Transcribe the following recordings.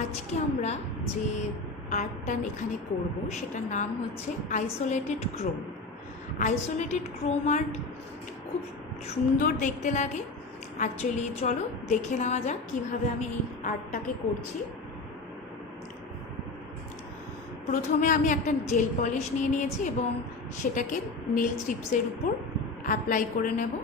আজকে আমরা যে আর্টটা এখানে করব সেটার নাম হচ্ছে isolated Chrome. Isolated Chrome art খুব সুন্দর দেখতে লাগে। অ্যাকচুয়ালি চলো দেখে নেওয়া যাক কীভাবে আমি এই আর্টটাকে করছি। প্রথমে আমি একটা জেল পলিশ নিয়ে নিয়েছি এবং সেটাকে নেল স্ট্রিপসের উপর অ্যাপ্লাই করে নেব।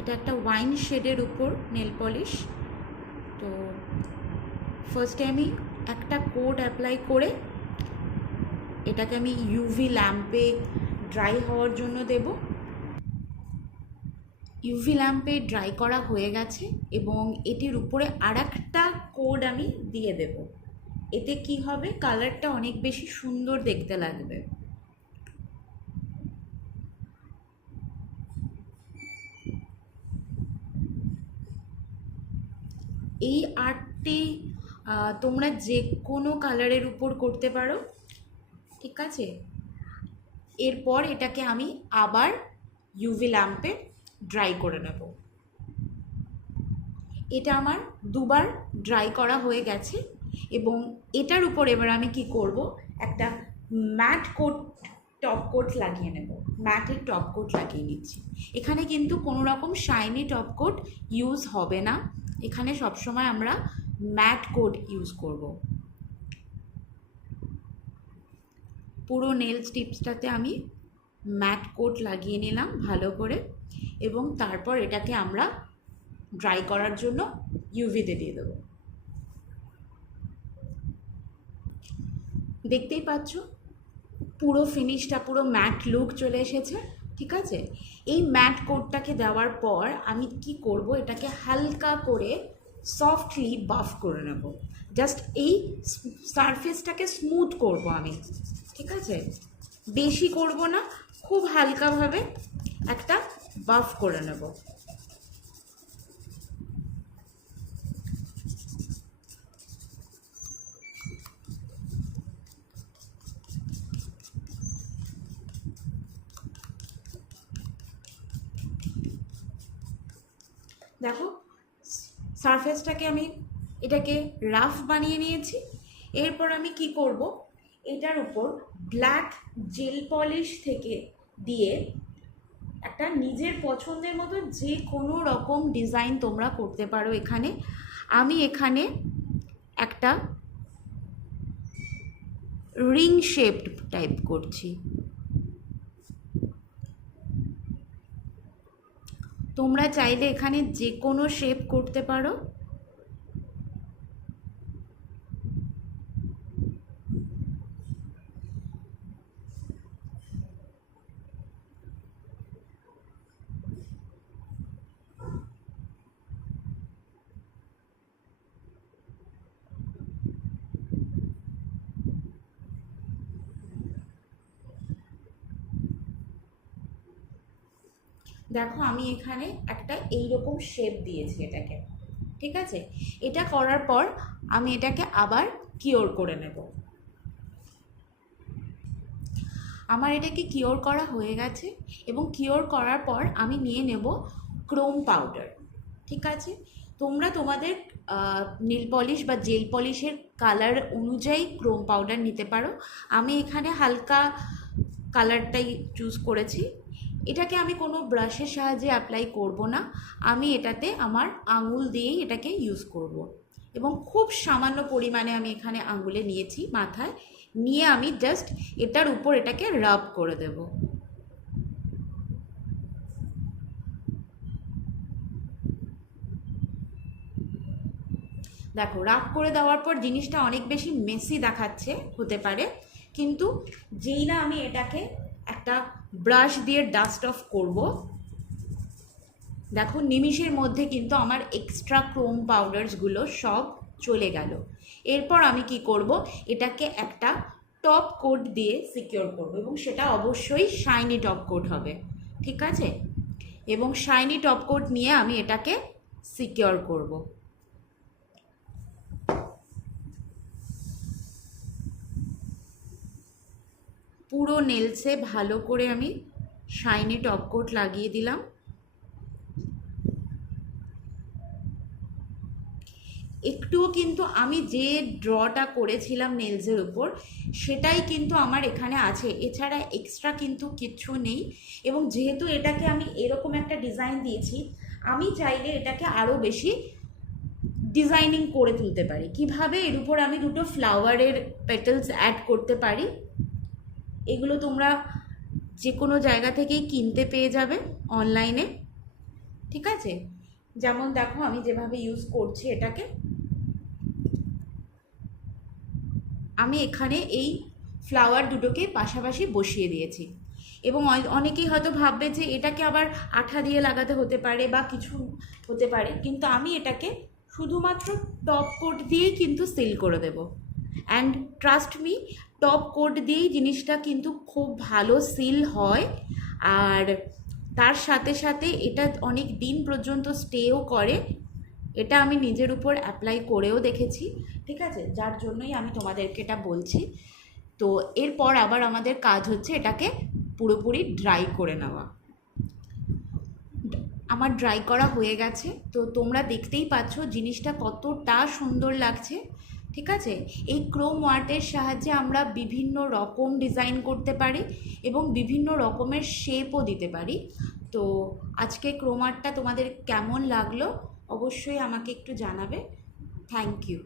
এটা একটা ওয়াইন শেডের উপর নেল পলিশ। তো ফার্স্টে আমি একটা কোট অ্যাপ্লাই করে এটাকে আমি ইউভি ল্যাম্পে ড্রাই হওয়ার জন্য দেব। ইউভি ল্যাম্পে ড্রাই করা হয়ে গেছে এবং এটির উপরে আর একটা কোড আমি দিয়ে দেব। এতে কি হবে, কালারটা অনেক বেশি সুন্দর দেখতে লাগবে। এই আর্টটি তোমরা যে কোনো কালারের উপর করতে পারো, ঠিক আছে। এরপর এটাকে আমি আবার ইউভি ল্যাম্পে ড্রাই করে নেব। এটা আমার দুবার ড্রাই করা হয়ে গেছে এবং এটার উপর এবার আমি কি করব, একটা ম্যাট কোট টপ কোট লাগিয়ে নেব। ম্যাটের টপ কোট লাগিয়ে নিচ্ছি। এখানে কিন্তু কোনো রকম শাইনি টপ কোট ইউজ হবে না, এখানে সবসময় আমরা ম্যাট কোট ইউজ করব। পুরো নেল স্টিপসটাতে আমি ম্যাট কোট লাগিয়ে নিলাম ভালো করে এবং তারপর এটাকে আমরা ড্রাই করার জন্য ইউভিতে দিয়ে দেবো। দেখতেই পাচ্ছ পুরো ফিনিশটা, পুরো ম্যাট লুক চলে এসেছে, ঠিক আছে। এই ম্যাট কোটটাকে দেওয়ার পর আমি কি করব, এটাকে হালকা করে সফটলি বাফ করে নেব। জাস্ট এই সারফেসটাকে স্মুথ করব আমি, ঠিক আছে। বেশি করব না, খুব হালকাভাবে একটা বাফ করে নেব। দেখো সারফেসটাকে আমি এটাকে রাফ বানিয়ে নিয়েছি। এরপর আমি কি করব, এটার উপর ব্ল্যাক জেল পলিশ থেকে দিয়ে একটা নিজের পছন্দের মতো যে কোনো রকম ডিজাইন তোমরা করতে পারো। এখানে আমি একটা রিং শেপড টাইপ করছি। তোমরা চাইলে এখানে যে কোনো শেপ করতে পারো। দেখো আমি এখানে একটা এইরকম শেপ দিয়েছি এটাকে, ঠিক আছে। এটা করার পর আমি এটাকে আবার কিওর করে নেব। আমার এটাকে কিওর করা হয়ে গেছে এবং কিওর করার পর আমি নিয়ে নেব ক্রোম পাউডার, ঠিক আছে। তোমরা তোমাদের নীল পলিশ বা জেল পলিশের কালার অনুযায়ী ক্রোম পাউডার নিতে পারো। আমি এখানে হালকা কালারটাই চুজ করেছি। এটাকে আমি কোনো ব্রাশের সাহায্যে অ্যাপ্লাই করব না, আমি এটাতে আমার আঙুল দিয়েই এটাকে ইউজ করব এবং খুব সামান্য পরিমাণে আমি এখানে আঙুলে নিয়েছি মাথায় নিয়ে আমি জাস্ট এটার উপর এটাকে রাব করে দেব। দেখো রাব করে দেওয়ার পর জিনিসটা অনেক বেশি মেসি দেখাচ্ছে হতে পারে, কিন্তু যেই না আমি এটাকে একটা ব্রাশ দিয়ে ডাস্ট অফ করব, দেখো নিমিষের মধ্যে কিন্তু আমার এক্সট্রা ক্রোম পাউডারসগুলো সব চলে গেল। এরপর আমি কি করব, এটাকে একটা টপ কোট দিয়ে সিকিওর করব এবং সেটা অবশ্যই শাইনি টপ কোট হবে, ঠিক আছে। এবং শাইনি টপ কোট নিয়ে আমি এটাকে সিকিওর করব। পুরো নেলসে ভালো করে আমি শাইনি টপ কোট লাগিয়ে দিলাম। একটুও কিন্তু আমি যে ড্রটা করেছিলাম নেলসের উপর সেটাই কিন্তু আমার এখানে আছে, এছাড়া এক্সট্রা কিন্তু কিচ্ছু নেই। এবং যেহেতু এটাকে আমি এরকম একটা ডিজাইন দিয়েছি, আমি চাইলে এটাকে আরও বেশি ডিজাইনিং করে তুলতে পারি। কিভাবে? এর উপর আমি দুটো ফ্লাওয়ারের পেটালস অ্যাড করতে পারি। এগুলো তোমরা যে কোনো জায়গা থেকেই কিনতে পেয়ে যাবে অনলাইনে, ঠিক আছে? যেমন দেখো আমি যেভাবে ইউজ করছি এটাকে, আমি এখানে এই ফ্লাওয়ার দুটোকে পাশাপাশি বসিয়ে দিয়েছি। এবং অনেকেই হয়তো ভাববে যে এটাকে আবার আঠা দিয়ে লাগাতে হতে পারে বা কিছু হতে পারে, কিন্তু আমি এটাকে শুধুমাত্র টপ কোট দিয়েই কিন্তু সিল করে দেব। And trust me, top coat দিয়েই জিনিসটা কিন্তু খুব ভালো সিল হয়। আর তার সাথে সাথে এটা অনেক দিন পর্যন্ত স্টেও করে। এটা আমি নিজের উপর অ্যাপ্লাই করেও দেখেছি, ঠিক আছে? যার জন্যই আমি তোমাদেরকে এটা বলছি। তো এরপর আবার আমাদের কাজ হচ্ছে এটাকে পুরোপুরি ড্রাই করে নেওয়া। আমার ড্রাই করা হয়ে গেছে, তো তোমরা দেখতেই পাচ্ছ জিনিসটা কতটা সুন্দর লাগছে, ঠিক আছে? এই ক্রোম ওয়ার্টের সাহায্যে আমরা বিভিন্ন রকম ডিজাইন করতে পারি এবং বিভিন্ন রকমের শেপও দিতে পারি। তো আজকে ক্রোম আর্টটা তোমাদের কেমন লাগলো অবশ্যই আমাকে একটু জানাবে। Thank you.